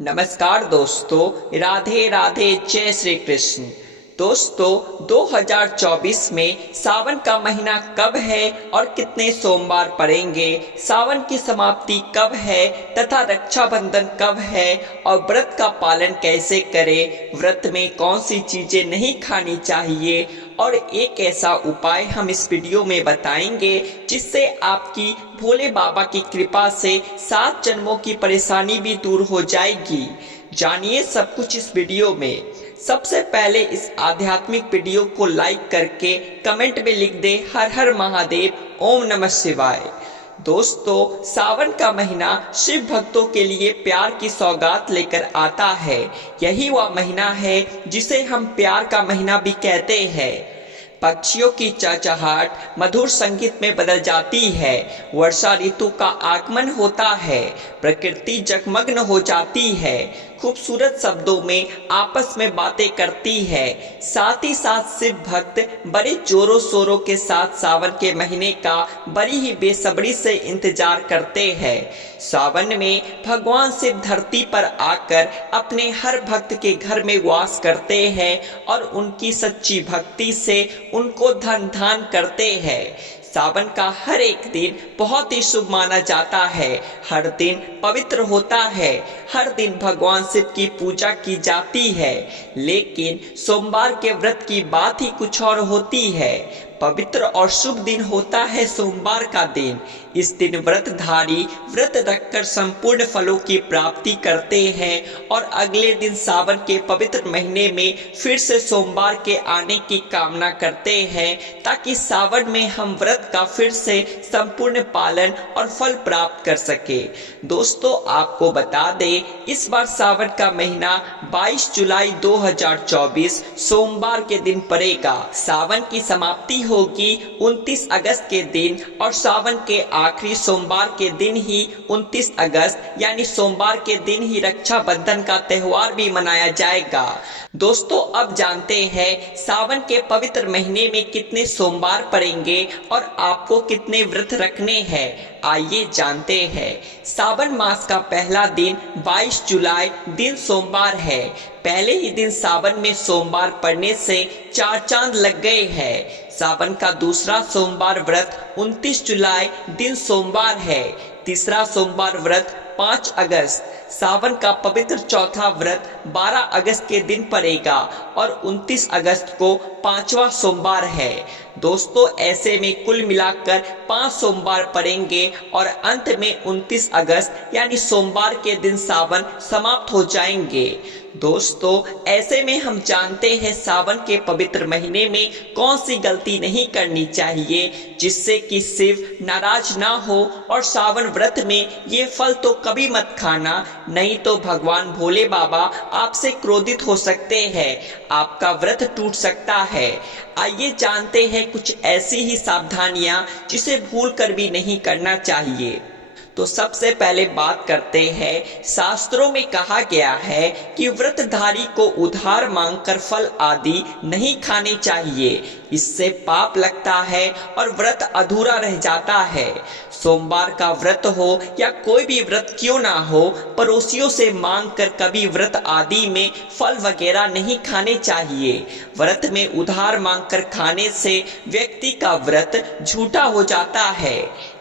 नमस्कार दोस्तों, राधे राधे, जय श्री कृष्ण। दोस्तों, 2024 में सावन का महीना कब है और कितने सोमवार पड़ेंगे, सावन की समाप्ति कब है तथा रक्षाबंधन कब है और व्रत का पालन कैसे करें, व्रत में कौन सी चीजें नहीं खानी चाहिए और एक ऐसा उपाय हम इस वीडियो में बताएंगे जिससे आपकी भोले बाबा की कृपा से 7 जन्मों की परेशानी भी दूर हो जाएगी। जानिए सब कुछ इस वीडियो में। सबसे पहले इस आध्यात्मिक वीडियो को लाइक करके कमेंट में लिख दे हर हर महादेव, ओम नमः शिवाय। दोस्तों, सावन का महीना शिव भक्तों के लिए प्यार की सौगात लेकर आता है। यही वह महीना है जिसे हम प्यार का महीना भी कहते हैं। पक्षियों की चहचहाट मधुर संगीत में बदल जाती है, वर्षा ऋतु का आगमन होता है, प्रकृति जगमग्न हो जाती है, खूबसूरत शब्दों में आपस में बातें करती है। साथ ही साथ शिव भक्त बड़े जोरों शोरों के साथ सावन के महीने का बड़ी ही बेसब्री से इंतजार करते हैं। सावन में भगवान शिव धरती पर आकर अपने हर भक्त के घर में वास करते हैं और उनकी सच्ची भक्ति से उनको धन धान करते हैं। सावन का हर एक दिन बहुत ही शुभ माना जाता है, हर दिन पवित्र होता है, हर दिन भगवान शिव की पूजा की जाती है। लेकिन सोमवार के व्रत की बात ही कुछ और होती है। पवित्र और शुभ दिन होता है सोमवार का दिन। इस दिन व्रतधारी व्रत रखकर संपूर्ण फलों की प्राप्ति करते हैं और अगले दिन सावन के पवित्र महीने में फिर से सोमवार के आने की कामना करते हैं ताकि सावन में हम व्रत का फिर से संपूर्ण पालन और फल प्राप्त कर सके। दोस्तों, आपको बता दें, इस बार सावन का महीना 22 जुलाई 2024 सोमवार के दिन पड़ेगा। सावन की समाप्ति होगी 29 अगस्त के दिन और सावन के आखिरी सोमवार के दिन ही 29 अगस्त यानी सोमवार के दिन ही रक्षाबंधन का त्योहार भी मनाया जाएगा। दोस्तों, अब जानते हैं सावन के पवित्र महीने में कितने सोमवार पड़ेंगे और आपको कितने व्रत रखने हैं। आइए जानते हैं। सावन मास का पहला दिन 22 जुलाई दिन सोमवार है। पहले ही दिन सावन में सोमवार पड़ने से 4 चांद लग गए हैं। सावन का दूसरा सोमवार व्रत 29 जुलाई दिन सोमवार है। तीसरा सोमवार व्रत 5 अगस्त। सावन का पवित्र चौथा व्रत 12 अगस्त के दिन पड़ेगा और 29 अगस्त को 5वां सोमवार है। दोस्तों, ऐसे में कुल मिलाकर 5 सोमवार पड़ेंगे और अंत में 29 अगस्त यानी सोमवार के दिन सावन समाप्त हो जाएंगे। दोस्तों, ऐसे में हम जानते हैं सावन के पवित्र महीने में कौन सी गलती नहीं करनी चाहिए जिससे कि शिव नाराज ना हो। और सावन व्रत में ये फल तो कभी मत खाना, नहीं तो भगवान भोले बाबा आपसे क्रोधित हो सकते हैं, आपका व्रत टूट सकता है। आइए जानते हैं कुछ ऐसी ही सावधानियां जिसे भूल कर भी नहीं करना चाहिए। तो सबसे पहले बात करते हैं, शास्त्रों में कहा गया है कि व्रतधारी को उधार मांगकर फल आदि नहीं खाने चाहिए, इससे पाप लगता है और व्रत अधूरा रह जाता है। सोमवार का व्रत हो या कोई भी व्रत क्यों ना हो, पड़ोसियों से मांगकर कभी व्रत आदि में फल वगैरह नहीं खाने चाहिए। व्रत में उधार मांगकर खाने से व्यक्ति का व्रत झूठा हो जाता है।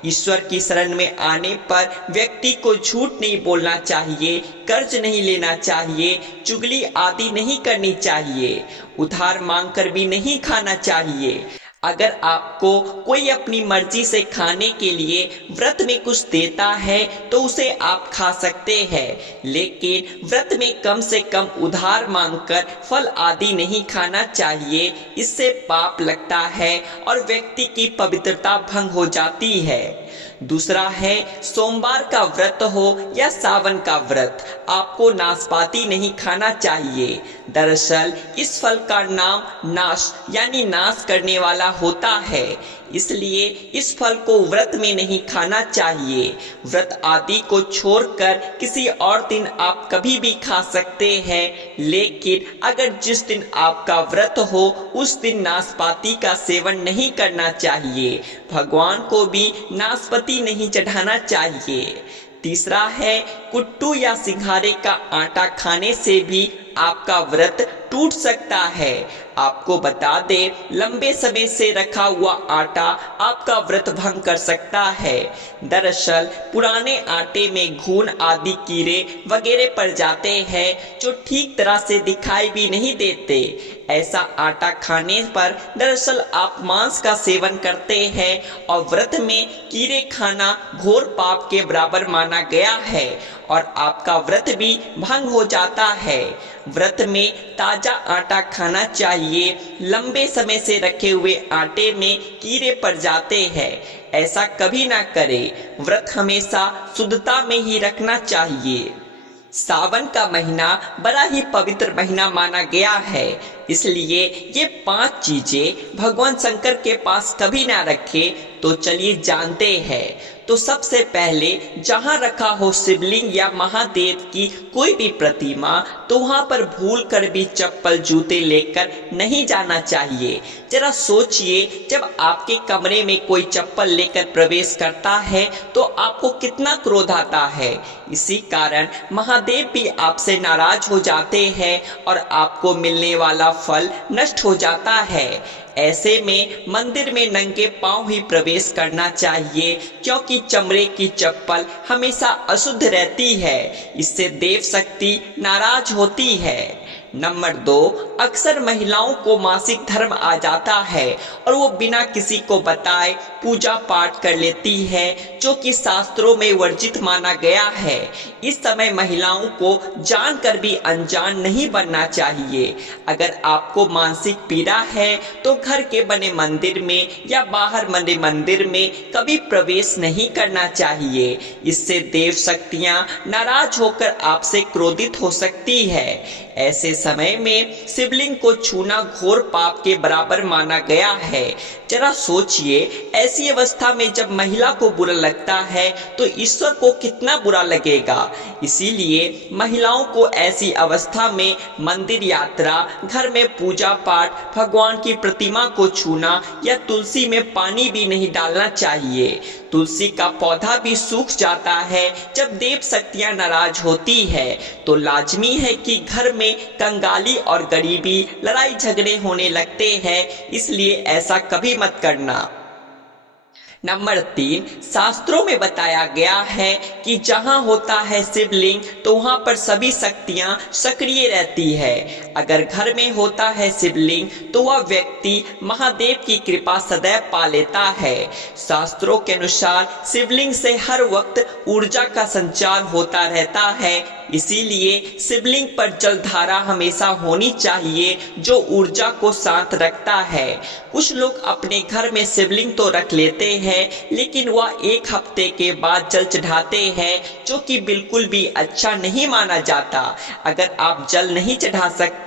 ईश्वर की शरण में आने पर व्यक्ति को झूठ नहीं बोलना चाहिए, कर्ज नहीं लेना चाहिए, चुगली आदि नहीं करनी चाहिए, उधार मांगकर भी नहीं खाना चाहिए। अगर आपको कोई अपनी मर्जी से खाने के लिए व्रत में कुछ देता है तो उसे आप खा सकते हैं, लेकिन व्रत में कम से कम उधार मांगकर फल आदि नहीं खाना चाहिए, इससे पाप लगता है और व्यक्ति की पवित्रता भंग हो जाती है। दूसरा है, सोमवार का व्रत हो या सावन का व्रत, आपको नाशपाती नहीं खाना चाहिए। दरअसल इस फल का नाम नाश यानी नाश करने वाला होता है, इसलिए इस फल को व्रत में नहीं खाना चाहिए। व्रत आदि को छोड़कर किसी और दिन आप कभी भी खा सकते हैं, लेकिन अगर जिस दिन आपका व्रत हो उस दिन नाशपाती का सेवन नहीं करना चाहिए। भगवान को भी नाशपाती नहीं चढ़ाना चाहिए। तीसरा है कुट्टू या सिंघाड़े का आटा खाने से भी आपका व्रत टूट सकता है। आपको बता दें, लंबे समय से रखा हुआ आटा आपका व्रत भंग कर सकता है। दरअसल पुराने आटे में घुन आदि कीड़े वगैरह पड़ जाते हैं जो ठीक तरह से दिखाई भी नहीं देते। ऐसा आटा खाने पर दरअसल आप मांस का सेवन करते हैं और व्रत में कीड़े खाना घोर पाप के बराबर माना गया है और आपका व्रत भी भंग हो जाता है। व्रत में ताजा आटा खाना चाहिए। लंबे समय से रखे हुए आटे में कीड़े पड़ जाते हैं, ऐसा कभी ना करें। व्रत हमेशा शुद्धता में ही रखना चाहिए। सावन का महीना बड़ा ही पवित्र महीना माना गया है, इसलिए ये 5 चीजें भगवान शंकर के पास कभी ना रखें। तो चलिए जानते हैं। तो सबसे पहले जहां रखा हो शिवलिंग या महादेव की कोई भी प्रतिमा, तो वहां पर भूल कर भी चप्पल जूते लेकर नहीं जाना चाहिए। जरा सोचिए, जब आपके कमरे में कोई चप्पल लेकर प्रवेश करता है तो आपको कितना क्रोध आता है। इसी कारण महादेव भी आपसे नाराज हो जाते हैं और आपको मिलने वाला फल नष्ट हो जाता है। ऐसे में मंदिर में नंगे पांव ही प्रवेश करना चाहिए, क्योंकि चमड़े की चप्पल हमेशा अशुद्ध रहती है। इससे देव शक्ति नाराज होती है। नंबर 2, अक्सर महिलाओं को मासिक धर्म आ जाता है और वो बिना किसी को बताए पूजा पाठ कर लेती है, जो कि शास्त्रों में वर्जित माना गया है। इस समय महिलाओं को जानकर भी अनजान नहीं बनना चाहिए। अगर आपको मानसिक पीड़ा है तो घर के बने मंदिर में या बाहर बने मंदिर में कभी प्रवेश नहीं करना चाहिए। इससे देव शक्तियां नाराज होकर आपसे क्रोधित हो सकती है। ऐसे समय में शिवलिंग को छूना घोर पाप के बराबर माना गया है। जरा सोचिए, ऐसी अवस्था में जब महिला को बुरा लगता है तो ईश्वर को कितना बुरा लगेगा। इसीलिए महिलाओं को ऐसी अवस्था में मंदिर यात्रा, घर में पूजा पाठ, भगवान की प्रतिमा को छूना या तुलसी में पानी भी नहीं डालना चाहिए। तुलसी का पौधा भी सूख जाता है जब देव शक्तियां नाराज होती है। तो लाजमी है कि घर में कंगाली और गरीबी, लड़ाई झगड़े होने लगते हैं, इसलिए ऐसा कभी मत करना। नंबर 3, शास्त्रों में बताया गया है कि जहां होता है शिवलिंग तो वहां पर सभी शक्तियां सक्रिय रहती है। अगर घर में होता है शिवलिंग तो वह व्यक्ति महादेव की कृपा सदैव पा लेता है। शास्त्रों के अनुसार शिवलिंग से हर वक्त ऊर्जा का संचार होता रहता है, इसीलिए शिवलिंग पर जलधारा हमेशा होनी चाहिए जो ऊर्जा को शांत रखता है। कुछ लोग अपने घर में शिवलिंग तो रख लेते हैं, लेकिन वह 1 हफ्ते के बाद जल चढ़ाते हैं, जो कि बिल्कुल भी अच्छा नहीं माना जाता। अगर आप जल नहीं चढ़ा सकते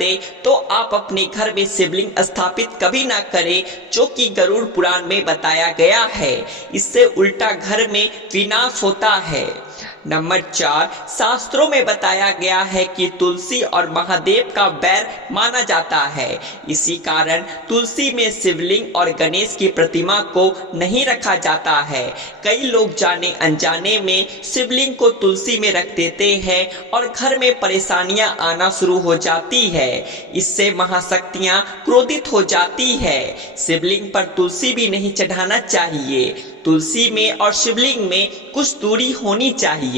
तो आप अपने घर में शिवलिंग स्थापित कभी ना करें, जो कि गरुड़ पुराण में बताया गया है। इससे उल्टा घर में विनाश होता है। नंबर 4, शास्त्रों में बताया गया है कि तुलसी और महादेव का बैर माना जाता है। इसी कारण तुलसी में शिवलिंग और गणेश की प्रतिमा को नहीं रखा जाता है। कई लोग जाने अनजाने में शिवलिंग को तुलसी में रख देते हैं और घर में परेशानियां आना शुरू हो जाती है। इससे महाशक्तियां क्रोधित हो जाती है। शिवलिंग पर तुलसी भी नहीं चढ़ाना चाहिए। तुलसी में और शिवलिंग में कुछ दूरी होनी चाहिए।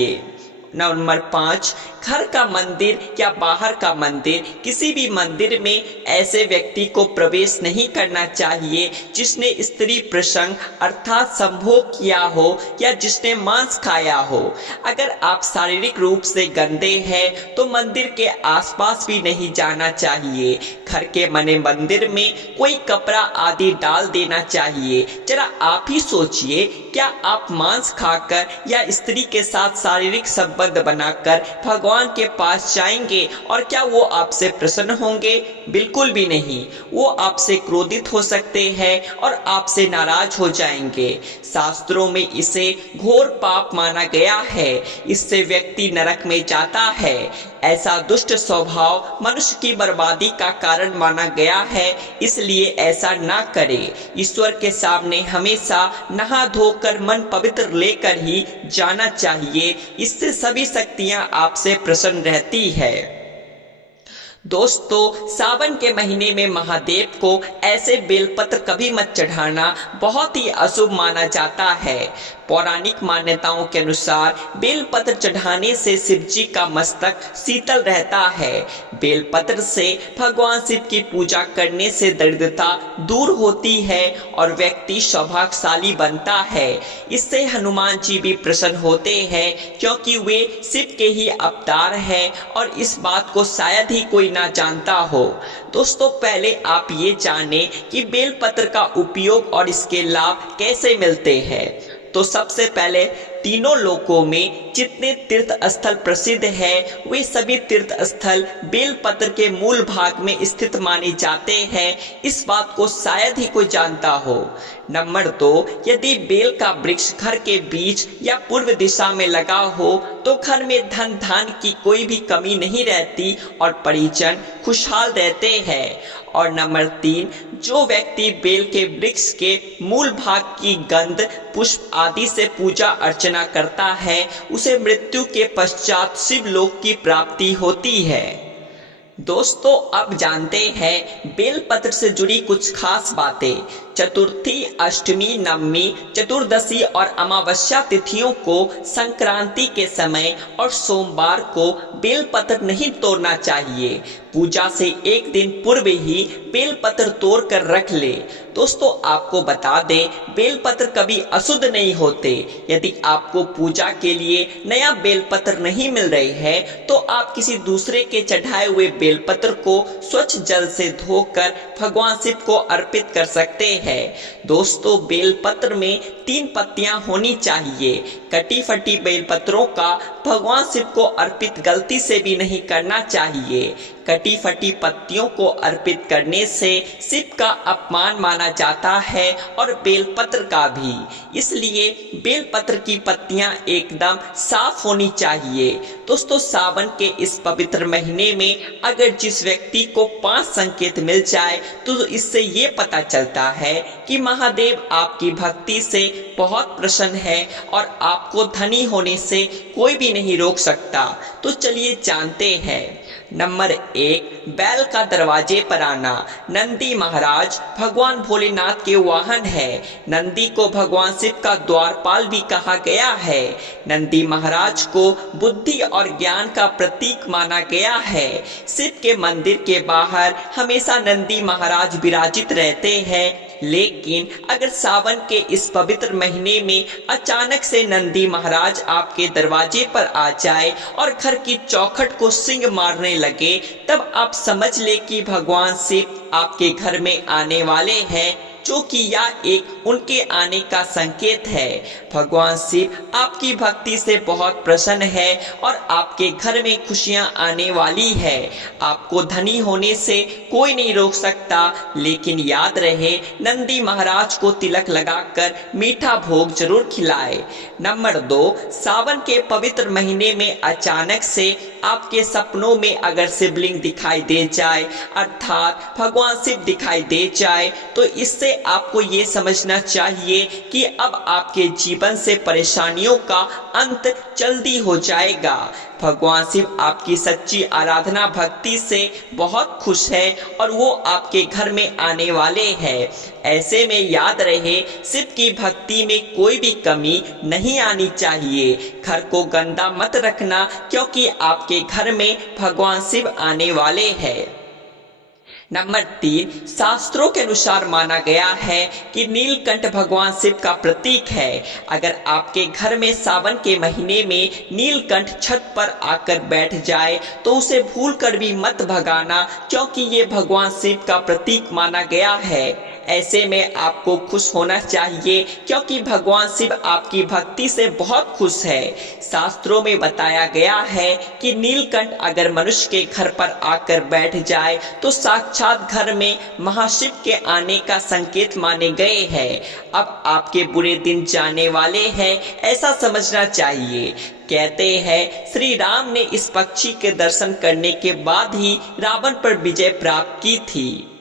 नंबर 5, घर का मंदिर या बाहर का मंदिर, किसी भी मंदिर में ऐसे व्यक्ति को प्रवेश नहीं करना चाहिए जिसने स्त्री प्रसंग अर्थात संभोग किया हो या जिसने मांस खाया हो। अगर आप शारीरिक रूप से गंदे हैं तो मंदिर के आसपास भी नहीं जाना चाहिए। घर के बने मंदिर में कोई कपड़ा आदि डाल देना चाहिए। जरा आप ही सोचिए, क्या आप मांस खाकर या स्त्री के साथ शारीरिक संबंध संबंध बनाकर भगवान के पास जाएंगे और क्या वो आपसे प्रसन्न होंगे? बिल्कुल भी नहीं। वो आपसे क्रोधित हो सकते हैं और आपसे नाराज हो जाएंगे। शास्त्रों में इसे घोर पाप माना गया है। इससे व्यक्ति नरक में जाता है। ऐसा दुष्ट स्वभाव मनुष्य की बर्बादी का कारण माना गया है, इसलिए ऐसा ना करें। ईश्वर के सामने हमेशा नहा धोकर मन पवित्र लेकर ही जाना चाहिए। इससे सभी शक्तियां आपसे प्रसन्न रहती है। दोस्तों, सावन के महीने में महादेव को ऐसे बेलपत्र कभी मत चढ़ाना, बहुत ही अशुभ माना जाता है। पौराणिक मान्यताओं के अनुसार बेलपत्र चढ़ाने से शिव जी का मस्तक शीतल रहता है। बेलपत्र से भगवान शिव की पूजा करने से दरिद्रता दूर होती है और व्यक्ति सौभाग्यशाली बनता है। इससे हनुमान जी भी प्रसन्न होते हैं, क्योंकि वे शिव के ही अवतार हैं और इस बात को शायद ही कोई ना जानता हो। दोस्तों, पहले आप ये जानें कि बेलपत्र का उपयोग और इसके लाभ कैसे मिलते हैं। तो सबसे पहले तीनों लोकों में जितने तीर्थ स्थल प्रसिद्ध है, वे सभी तीर्थ स्थल बेलपत्र के मूल भाग में स्थित माने जाते हैं। इस बात को शायद ही कोई जानता हो। नंबर 2, यदि बेल का वृक्ष घर के बीच या पूर्व दिशा में लगा हो तो घर में धन धान्य की कोई भी कमी नहीं रहती और परिजन खुशहाल रहते हैं। और नंबर 3, जो व्यक्ति बेल के वृक्ष के मूल भाग की गंध, पुष्प आदि से पूजा अर्चना करता है, उसे मृत्यु के पश्चात शिवलोक की प्राप्ति होती है। दोस्तों, अब जानते हैं बेलपत्र से जुड़ी कुछ खास बातें। चतुर्थी, अष्टमी, नवमी, चतुर्दशी और अमावस्या तिथियों को संक्रांति के समय और सोमवार को बेलपत्र नहीं तोड़ना चाहिए। पूजा से एक दिन पूर्व ही बेलपत्र तोड़ कर रख ले। दोस्तों, आपको बता दें, बेलपत्र कभी अशुद्ध नहीं होते। यदि आपको पूजा के लिए नया बेलपत्र नहीं मिल रहे हैं तो आप किसी दूसरे के चढ़ाए हुए बेलपत्र को स्वच्छ जल से धोकर भगवान शिव को अर्पित कर सकते हैं। दोस्तों, बेलपत्र में 3 पत्तियां होनी चाहिए। कटी फटी बेलपत्रों का भगवान शिव को अर्पित गलती से भी नहीं करना चाहिए। कटी फटी पत्तियों को अर्पित करने से शिव का अपमान माना जाता है और बेलपत्र का भी। इसलिए बेलपत्र की पत्तियां एकदम साफ होनी चाहिए। दोस्तों, सावन के इस पवित्र महीने में अगर जिस व्यक्ति को 5 संकेत मिल जाए तो इससे ये पता चलता है कि महादेव आपकी भक्ति से बहुत प्रसन्न है और आपको धनी होने से कोई भी नहीं रोक सकता। तो चलिए जानते हैं। नंबर 1, बैल का दरवाजे पर आना। नंदी महाराज भगवान भोलेनाथ के वाहन है। नंदी को भगवान शिव का द्वारपाल भी कहा गया है। नंदी महाराज को बुद्धि और ज्ञान का प्रतीक माना गया है। शिव के मंदिर के बाहर हमेशा नंदी महाराज विराजित रहते हैं। लेकिन अगर सावन के इस पवित्र महीने में अचानक से नंदी महाराज आपके दरवाजे पर आ जाए और घर की चौखट को सींग मारने लगे, तब आप समझ ले कि भगवान शिव आपके घर में आने वाले हैं, जो कि यह एक उनके आने का संकेत है। भगवान शिव आपकी भक्ति से बहुत प्रसन्न है और आपके घर में खुशियां आने वाली है। आपको धनी होने से कोई नहीं रोक सकता, लेकिन याद रहे नंदी महाराज को तिलक लगाकर मीठा भोग जरूर खिलाए। नंबर 2, सावन के पवित्र महीने में अचानक से आपके सपनों में अगर शिवलिंग दिखाई दे जाए, अर्थात भगवान शिव दिखाई दे जाए, तो इससे आपको ये समझना चाहिए कि अब आपके जीवन से परेशानियों का अंत जल्दी हो जाएगा। भगवान शिव आपकी सच्ची आराधना भक्ति से बहुत खुश है और वो आपके घर में आने वाले हैं। ऐसे में याद रहे, शिव की भक्ति में कोई भी कमी नहीं आनी चाहिए। घर को गंदा मत रखना, क्योंकि आपके घर में भगवान शिव आने वाले हैं। नंबर 3, शास्त्रों के अनुसार माना गया है कि नीलकंठ भगवान शिव का प्रतीक है। अगर आपके घर में सावन के महीने में नीलकंठ छत पर आकर बैठ जाए तो उसे भूलकर भी मत भगाना, क्योंकि ये भगवान शिव का प्रतीक माना गया है। ऐसे में आपको खुश होना चाहिए, क्योंकि भगवान शिव आपकी भक्ति से बहुत खुश है। शास्त्रों में बताया गया है कि नीलकंठ अगर मनुष्य के घर पर आकर बैठ जाए तो साक्षात घर में महाशिव के आने का संकेत माने गए हैं। अब आपके बुरे दिन जाने वाले हैं, ऐसा समझना चाहिए। कहते हैं श्री राम ने इस पक्षी के दर्शन करने के बाद ही रावण पर विजय प्राप्त की थी।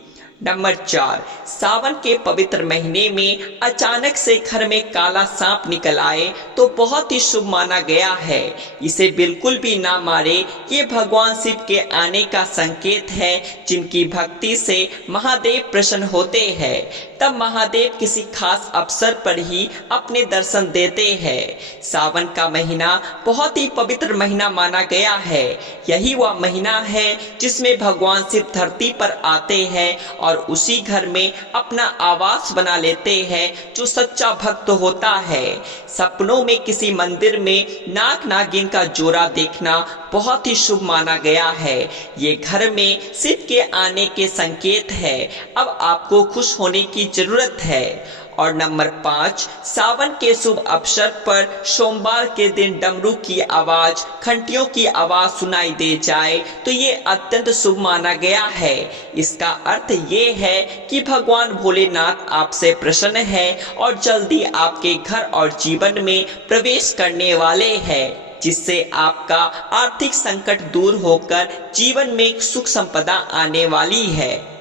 नंबर 4, सावन के पवित्र महीने में अचानक से घर में काला सांप निकल आए तो बहुत ही शुभ माना गया है। इसे बिल्कुल भी ना मारे, ये भगवान शिव के आने का संकेत है। जिनकी भक्ति से महादेव प्रसन्न होते हैं, तब महादेव किसी खास अवसर पर ही अपने दर्शन देते हैं। सावन का महीना बहुत ही पवित्र महीना माना गया है। यही वह महीना है जिसमें भगवान शिव धरती पर आते हैं और उसी घर में अपना आवास बना लेते हैं। जो सच्चा भक्त होता है, सपनों में किसी मंदिर में नाग नागिन का जोड़ा देखना बहुत ही शुभ माना गया है। ये घर में शिव के आने के संकेत है। अब आपको खुश होने की जरूरत है। और नंबर 5, सावन के शुभ अवसर पर सोमवार के दिन डमरू की आवाज, घंटियों की आवाज सुनाई दे जाए तो ये अत्यंत शुभ माना गया है। इसका अर्थ ये है कि भगवान भोलेनाथ आपसे प्रसन्न है और जल्दी आपके घर और जीवन में प्रवेश करने वाले हैं, जिससे आपका आर्थिक संकट दूर होकर जीवन में सुख संपदा आने वाली है।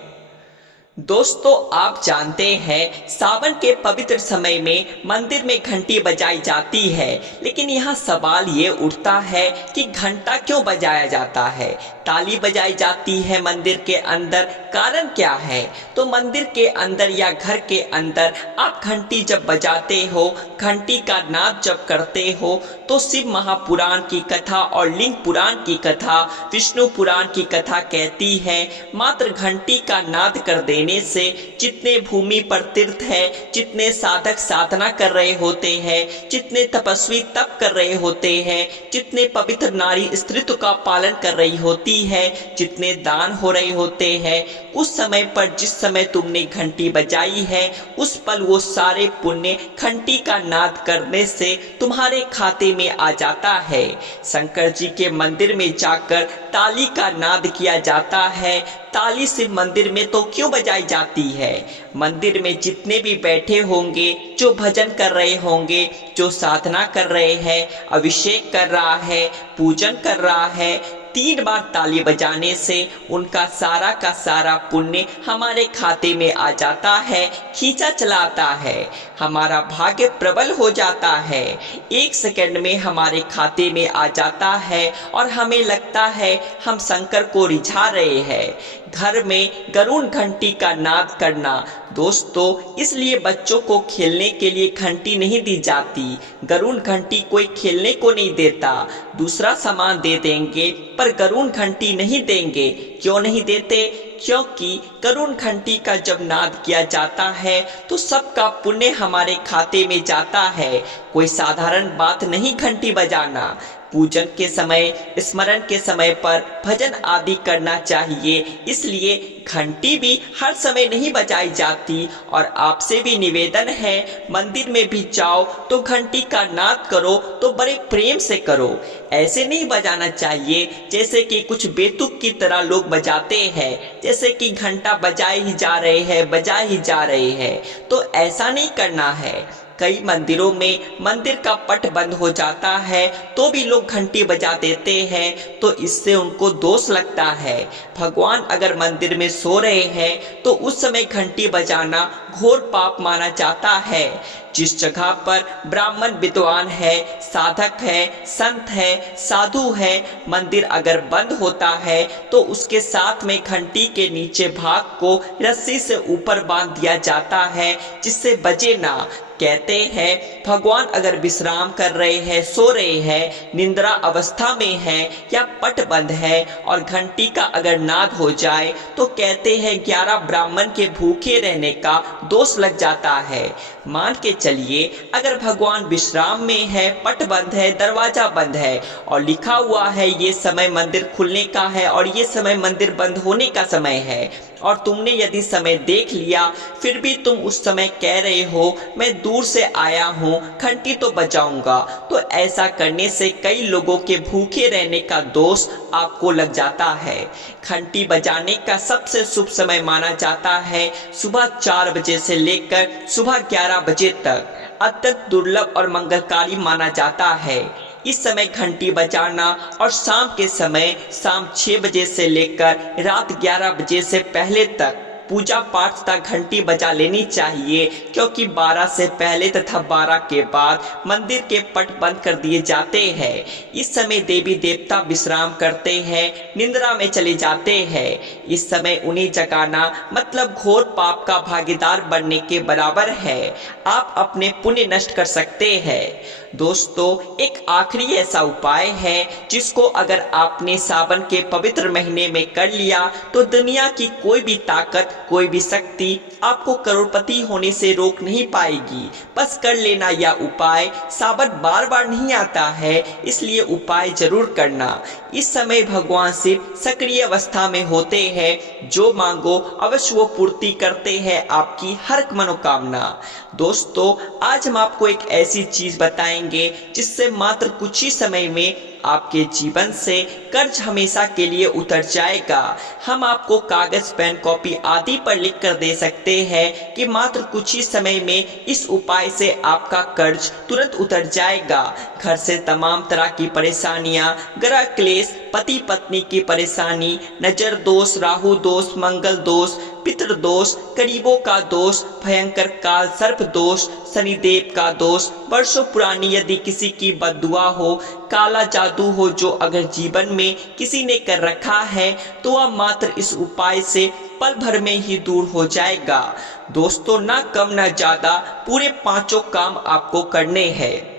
दोस्तों, आप जानते हैं सावन के पवित्र समय में मंदिर में घंटी बजाई जाती है, लेकिन यहाँ सवाल ये उठता है कि घंटा क्यों बजाया जाता है, ताली बजाई जाती है मंदिर के अंदर, कारण क्या है? तो मंदिर के अंदर या घर के अंदर आप घंटी जब बजाते हो, घंटी का नाद जब करते हो, तो शिव महापुराण की कथा और लिंग पुराण की कथा, विष्णु पुराण की कथा कहती है मात्र घंटी का नाद कर देने से जितने भूमि पर तीर्थ है, जितने साधक साधना कर रहे होते हैं, जितने तपस्वी तप कर रहे होते हैं, जितने पवित्र नारी स्त्रीत्व का पालन कर रही होती है, जितने दान हो रहे होते हैं, उस समय पर जिस समय तुमने घंटी बजाई है, उस पल वो सारे पुण्य घंटी का नाद करने से तुम्हारे खाते में आ जाता है। शंकर जी के मंदिर में जाकर ताली का नाद किया जाता है। ताली शिव मंदिर में तो क्यों बजाई जाती है? मंदिर में जितने भी बैठे होंगे, जो भजन कर रहे होंगे, जो साधना कर रहे हैं, अभिषेक कर रहा है, पूजन कर रहा है, 3 बार ताली बजाने से उनका सारा का सारा पुण्य हमारे खाते में आ जाता है, खींचा चलाता है, हमारा भाग्य प्रबल हो जाता है, 1 सेकंड में हमारे खाते में आ जाता है और हमें लगता है हम शंकर को रिझा रहे हैं। घर में गरुड़ घंटी का नाद करना, दोस्तों इसलिए बच्चों को खेलने के लिए घंटी नहीं दी जाती। गरुड़ घंटी कोई खेलने को नहीं देता, दूसरा सामान दे देंगे पर गरुड़ घंटी नहीं देंगे। क्यों नहीं देते? क्योंकि गरुड़ घंटी का जब नाद किया जाता है तो सबका पुण्य हमारे खाते में जाता है। कोई साधारण बात नहीं घंटी बजाना। पूजन के समय, स्मरण के समय पर भजन आदि करना चाहिए, इसलिए घंटी भी हर समय नहीं बजाई जाती। और आपसे भी निवेदन है, मंदिर में भी जाओ तो घंटी का नाद करो तो बड़े प्रेम से करो। ऐसे नहीं बजाना चाहिए जैसे कि कुछ बेतुक की तरह लोग बजाते हैं, जैसे कि घंटा बजाए ही जा रहे हैं, बजाए ही जा रहे हैं। तो ऐसा नहीं करना है। कई मंदिरों में मंदिर का पट बंद हो जाता है तो भी लोग घंटी बजा देते हैं, तो इससे उनको दोष लगता है। भगवान अगर मंदिर में सो रहे हैं तो उस समय घंटी बजाना घोर पाप माना जाता है। जिस जगह पर ब्राह्मण विद्वान है, साधक है, संत है, साधु है, मंदिर अगर बंद होता है तो उसके साथ में घंटी के नीचे भाग को रस्सी से ऊपर बांध दिया जाता है, जिससे बजे ना। कहते हैं भगवान अगर विश्राम कर रहे हैं, सो रहे हैं, निंद्रा अवस्था में है या पट बंद है और घंटी का अगर नाद हो जाए तो कहते हैं 11 ब्राह्मण के भूखे रहने का दोष लग जाता है। मान के चलिए अगर भगवान विश्राम में है, पट बंद है, दरवाजा बंद है और लिखा हुआ है ये समय मंदिर खुलने का है और ये समय मंदिर बंद होने का समय है, और तुमने यदि समय देख लिया फिर भी तुम उस समय कह रहे हो मैं दूर से आया हूँ, घंटी तो बजाऊंगा, तो ऐसा करने से कई लोगों के भूखे रहने का दोष आपको लग जाता है। घंटी बजाने का सबसे शुभ समय माना जाता है सुबह 4 बजे से लेकर सुबह 11 बजे तक, अत्यंत दुर्लभ और मंगलकारी माना जाता है। इस समय घंटी बजाना और शाम के समय शाम 6 बजे से लेकर रात 11 बजे से पहले तक पूजा पाठ तक घंटी बजा लेनी चाहिए, क्योंकि 12 से पहले तथा 12 के बाद मंदिर के पट बंद कर दिए जाते हैं। इस समय देवी देवता विश्राम करते हैं, निंद्रा में चले जाते हैं। इस समय उन्हें जगाना मतलब घोर पाप का भागीदार बनने के बराबर है। आप अपने पुण्य नष्ट कर सकते हैं। दोस्तों, एक आखिरी ऐसा उपाय है जिसको अगर आपने सावन के पवित्र महीने में कर लिया तो दुनिया की कोई भी ताकत, कोई भी शक्ति आपको करोड़पति होने से रोक नहीं पाएगी। बस कर लेना यह उपाय। सावन बार बार नहीं आता है, इसलिए उपाय जरूर करना। इस समय भगवान शिव सक्रिय अवस्था में होते हैं, जो मांगो अवश्य वो पूर्ति करते हैं आपकी हर मनोकामना। दोस्तों, आज हम आपको एक ऐसी चीज बताएंगे जिससे मात्र कुछ ही समय में आपके जीवन से कर्ज हमेशा के लिए उतर जाएगा। हम आपको कागज, पेन, कॉपी आदि पर लिख कर दे सकते हैं कि मात्र कुछ ही समय में इस उपाय से आपका कर्ज तुरंत उतर जाएगा। घर से तमाम तरह की परेशानियां, ग्रह क्लेश, पति पत्नी की परेशानी, नजर दोष, राहु दोष, मंगल दोष, पितृ दोष, गरीबों का दोष, भयंकर काल सर्प दोष, शनिदेव का दोष, वर्षों पुरानी यदि किसी की बद्दुआ हो, काला जादू हो जो अगर जीवन में किसी ने कर रखा है तो वह मात्र इस उपाय से पल भर में ही दूर हो जाएगा। दोस्तों, ना कम ना ज्यादा पूरे 5 काम आपको करने हैं।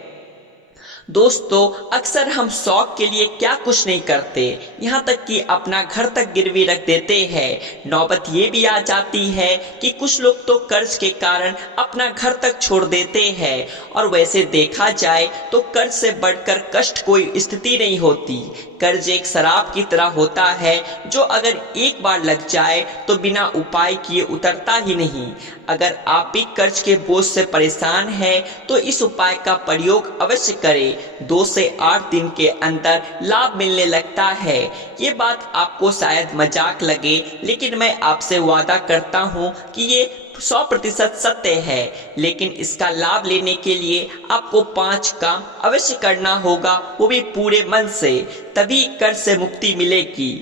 दोस्तों, अक्सर हम शौक के लिए क्या कुछ नहीं करते, यहाँ तक कि अपना घर तक गिरवी रख देते हैं। नौबत ये भी आ जाती है कि कुछ लोग तो कर्ज के कारण अपना घर तक छोड़ देते हैं, और वैसे देखा जाए तो कर्ज से बढ़कर कष्ट कोई स्थिति नहीं होती। कर्ज एक शराब की तरह होता है जो अगर एक बार लग जाए तो बिना उपाय किए उतरता ही नहीं। अगर आप भी कर्ज के बोझ से परेशान हैं तो इस उपाय का प्रयोग अवश्य करें। 2 से 8 दिन के अंदर लाभ मिलने लगता है। ये बात आपको शायद मजाक लगे, लेकिन मैं आपसे वादा करता हूँ कि ये 100% सत्य है। लेकिन इसका लाभ लेने के लिए आपको 5 काम अवश्य करना होगा, वो भी पूरे मन से, तभी कर्ज से मुक्ति मिलेगी।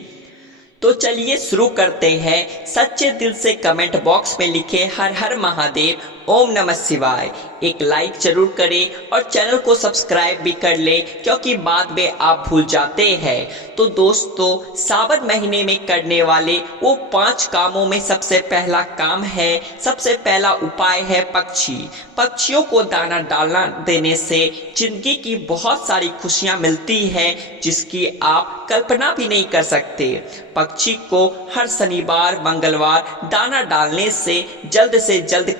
तो चलिए शुरू करते हैं। सच्चे दिल से कमेंट बॉक्स में लिखे हर हर महादेव, ओम नमः शिवाय। एक लाइक जरूर करें और चैनल को सब्सक्राइब भी कर ले, क्योंकि बाद में आप भूल जाते हैं। तो दोस्तों, सावन महीने में करने वाले वो 5 कामों में सबसे पहला काम है, सबसे पहला उपाय है पक्षी। पक्षियों को दाना डालना देने से जिंदगी की बहुत सारी खुशियां मिलती हैं, जिसकी आप कल्पना भी नहीं कर सकते। पक्षी को हर शनिवार, मंगलवार दाना डालने से जल्द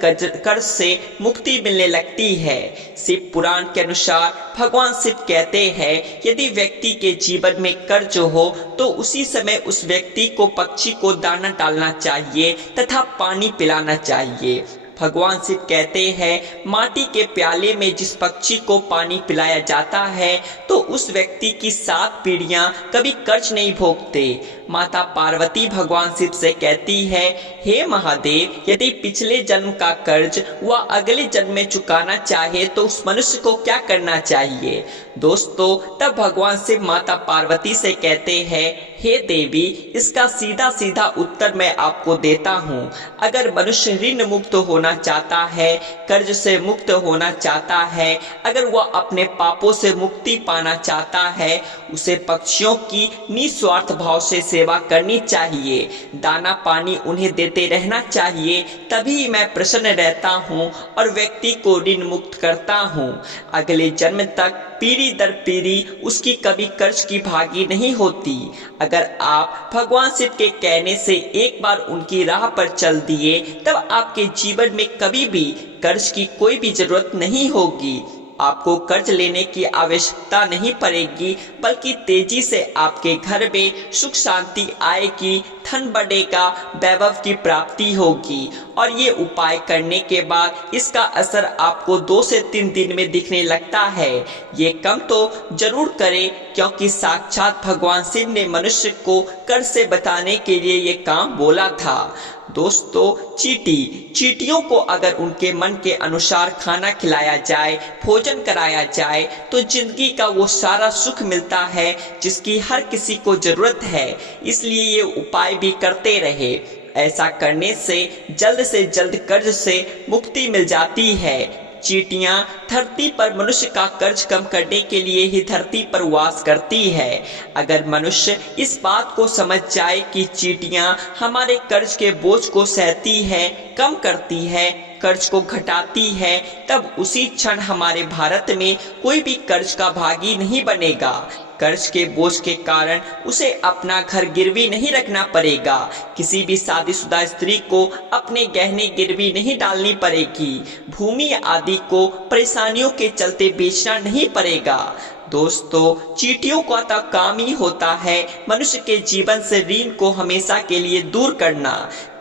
कर्ज से मुक्ति मिलने लगती है। शिव पुराण के अनुसार भगवान शिव कहते हैं, यदि व्यक्ति के जीवन में कर्ज हो तो उसी समय उस व्यक्ति को पक्षी को दाना डालना चाहिए तथा पानी पिलाना चाहिए। भगवान शिव कहते हैं, माटी के प्याले में जिस पक्षी को पानी पिलाया जाता है तो उस व्यक्ति की 7 पीढ़ियां कभी कर्ज नहीं भोगते। माता पार्वती भगवान शिव से कहती है, हे महादेव, यदि पिछले जन्म का कर्ज वह अगले जन्म में चुकाना चाहे तो उस मनुष्य को क्या करना चाहिए। दोस्तों, तब भगवान शिव माता पार्वती से कहते हैं, हे देवी, इसका सीधा सीधा उत्तर मैं आपको देता हूँ। अगर मनुष्य ऋण मुक्त होना चाहता है, कर्ज से मुक्त होना चाहता है, अगर वह अपने पापों से मुक्ति पाना चाहता है, उसे पक्षियों की निस्वार्थ भाव से सेवा करनी चाहिए। दाना पानी उन्हें देते रहना चाहिए, तभी मैं प्रसन्न रहता हूँ और व्यक्ति को ऋण मुक्त करता हूँ। अगले जन्म तक पीढ़ी दर पीढ़ी उसकी कभी कर्ज की भागी नहीं होती। अगर आप भगवान शिव के कहने से एक बार उनकी राह पर चल दिए तब आपके जीवन में कभी भी कर्ज की कोई भी जरूरत नहीं होगी। आपको कर्ज लेने की आवश्यकता नहीं पड़ेगी, बल्कि तेजी से आपके घर में सुख शांति आएगी, धन बढ़ेगा, वैभव की प्राप्ति होगी। और ये उपाय करने के बाद इसका असर आपको 2 से 3 दिन में दिखने लगता है। ये कम तो जरूर करें, क्योंकि साक्षात भगवान शिव ने मनुष्य को कर्ज से बचाने के लिए ये काम बोला था। दोस्तों, चींटियों को अगर उनके मन के अनुसार खाना खिलाया जाए, भोजन कराया जाए, तो जिंदगी का वो सारा सुख मिलता है जिसकी हर किसी को जरूरत है। इसलिए ये उपाय भी करते रहे। ऐसा करने से जल्द कर्ज से मुक्ति मिल जाती है। चींटियां धरती पर मनुष्य का कर्ज कम करने के लिए ही धरती पर वास करती है। अगर मनुष्य इस बात को समझ जाए कि चींटियां हमारे कर्ज के बोझ को सहती है, कम करती है, कर्ज को घटाती है, तब उसी क्षण हमारे भारत में कोई भी कर्ज का भागी नहीं बनेगा। कर्ज के बोझ के कारण उसे अपना घर गिरवी नहीं रखना पड़ेगा। किसी भी शादीशुदा स्त्री को अपने गहने गिरवी नहीं डालनी पड़ेगी। भूमि आदि को परेशानियों के चलते बेचना नहीं पड़ेगा। दोस्तों, चींटियों का तो काम ही होता है मनुष्य के जीवन से ऋण को हमेशा के लिए दूर करना।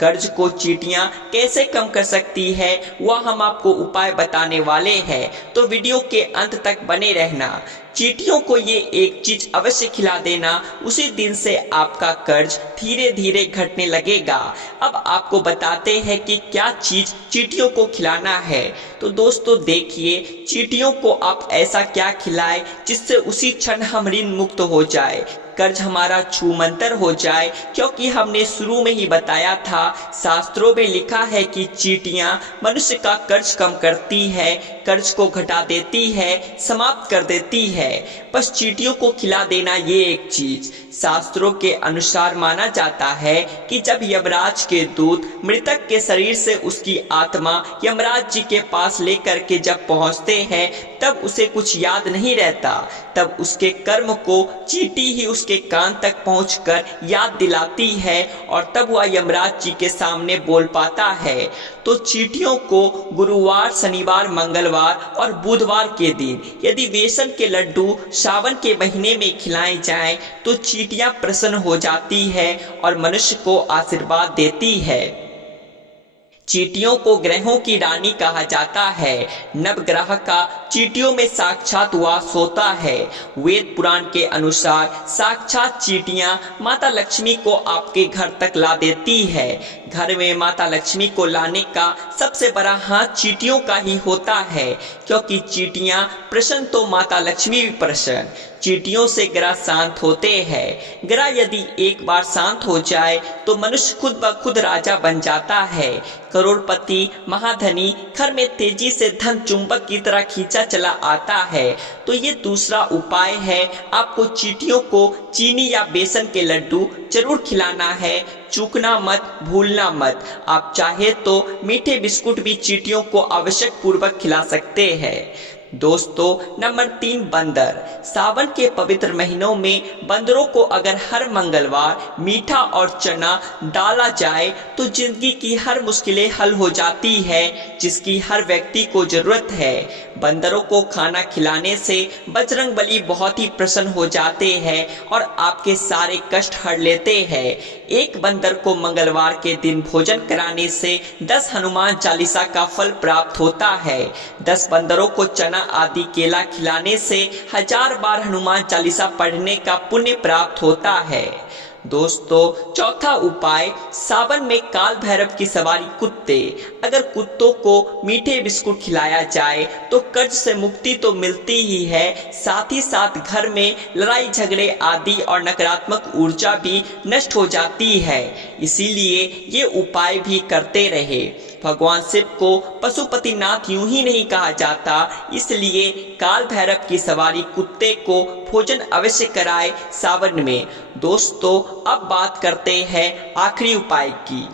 कर्ज को चींटियां कैसे कम कर सकती है, वह हम आपको उपाय बताने वाले हैं, तो वीडियो के अंत तक बने रहना। चींटियों को ये एक चीज अवश्य खिला देना, उसी दिन से आपका कर्ज धीरे धीरे घटने लगेगा। अब आपको बताते हैं कि क्या चीज चींटियों को खिलाना है। तो दोस्तों देखिए, चींटियों को आप ऐसा क्या खिलाए जिससे उसी क्षण हम ऋण मुक्त हो जाए, कर्ज हमारा छू मंतर हो जाए। क्योंकि हमने शुरू में ही बताया था, शास्त्रों में लिखा है कि चींटियां मनुष्य का कर्ज कम करती है, कर्ज को घटा देती है, समाप्त कर देती है। बस चींटियों को खिला देना ये एक चीज। शास्त्रों के अनुसार माना जाता है कि जब यमराज के दूत मृतक के शरीर से उसकी आत्मा यमराज जी के पास लेकर के जब पहुंचते हैं, तब उसे कुछ याद नहीं रहता। तब उसके कर्म को चींटी ही उसके कान तक पहुंचकर याद दिलाती है, और तब वह यमराज जी के सामने बोल पाता है। तो चींटियों को गुरुवार, शनिवार, मंगलवार और बुधवार के दिन यदि बेसन के लड्डू सावन के महीने में खिलाए जाएं, तो चींटियां प्रसन्न हो जाती है और मनुष्य को आशीर्वाद देती है। चींटियों को ग्रहों की रानी कहा जाता है। नवग्रह का चींटियों में साक्षात वास होता है। वेद पुराण के अनुसार साक्षात चींटियां माता लक्ष्मी को आपके घर तक ला देती है। घर में माता लक्ष्मी को लाने का सबसे बड़ा हाथ चींटियों का ही होता है, क्योंकि चींटियां प्रसन्न तो माता लक्ष्मी भी प्रसन्न। चींटियों से ग्रह शांत होते हैं। ग्रह यदि एक बार शांत हो जाए तो मनुष्य खुद ब खुद राजा बन जाता है। करोड़पति, महाधनी घर में तेजी से धन चुंबक की तरह खींचा चला आता है। तो ये दूसरा उपाय है, आपको चींटियों को चीनी या बेसन के लड्डू जरूर खिलाना है। चूकना मत, भूलना मत। आप चाहे तो मीठे बिस्कुट भी चींटियों को आवश्यक पूर्वक खिला सकते हैं। दोस्तों, नंबर 3, बंदर। सावन के पवित्र महीनों में बंदरों को अगर हर मंगलवार मीठा और चना डाला जाए तो जिंदगी की हर मुश्किलें हल हो जाती है, जिसकी हर व्यक्ति को जरूरत है। बंदरों को खाना खिलाने से बजरंगबली बहुत ही प्रसन्न हो जाते हैं और आपके सारे कष्ट हर लेते हैं। एक बंदर को मंगलवार के दिन भोजन कराने से 10 हनुमान चालीसा का फल प्राप्त होता है। 10 बंदरों को चना आदि केला खिलाने से 1000 बार हनुमान चालीसा पढ़ने का पुण्य प्राप्त होता है। दोस्तों, चौथा उपाय, सावन में काल भैरव की सवारी कुत्ते। अगर कुत्तों को मीठे बिस्कुट खिलाया जाए तो कर्ज से मुक्ति तो मिलती ही है, साथ ही साथ घर में लड़ाई झगड़े आदि और नकारात्मक ऊर्जा भी नष्ट हो जाती है। इसीलिए ये उपाय भी करते रहे। भगवान शिव को पशुपतिनाथ यूं ही नहीं कहा जाता, इसलिए काल भैरव की सवारी कुत्ते को भोजन अवश्य कराए सावन में। दोस्तों, अब बात करते हैं आखिरी उपाय की।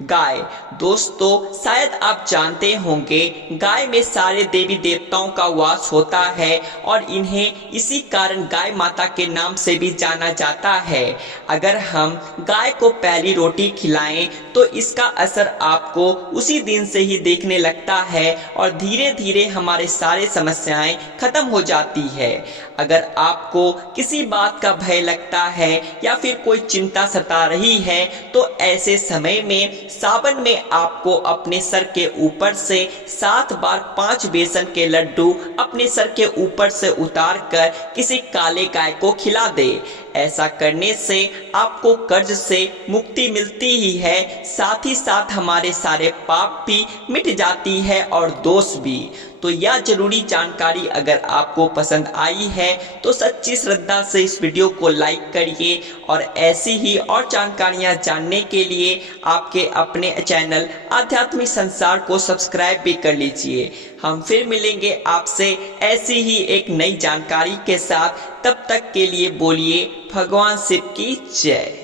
गाय। दोस्तों शायद आप जानते होंगे गाय में सारे देवी देवताओं का वास होता है और इन्हें इसी कारण गाय माता के नाम से भी जाना जाता है। अगर हम गाय को पहली रोटी खिलाएं तो इसका असर आपको उसी दिन से ही देखने लगता है और धीरे धीरे हमारे सारे समस्याएं खत्म हो जाती है। अगर आपको किसी बात का भय लगता है या फिर कोई चिंता सता रही है तो ऐसे समय में सावन में आपको अपने सर के ऊपर से 7 बार 5 बेसन के लड्डू अपने सर के ऊपर से उतार कर किसी काले गाय को खिला दे। ऐसा करने से आपको कर्ज से मुक्ति मिलती ही है, साथ ही साथ हमारे सारे पाप भी मिट जाती है और दोष भी। तो यह जरूरी जानकारी अगर आपको पसंद आई है तो सच्ची श्रद्धा से इस वीडियो को लाइक करिए और ऐसी ही और जानकारियां जानने के लिए आपके अपने चैनल आध्यात्मिक संसार को सब्सक्राइब भी कर लीजिए। हम फिर मिलेंगे आपसे ऐसी ही एक नई जानकारी के साथ। तब तक के लिए बोलिए भगवान शिव की जय।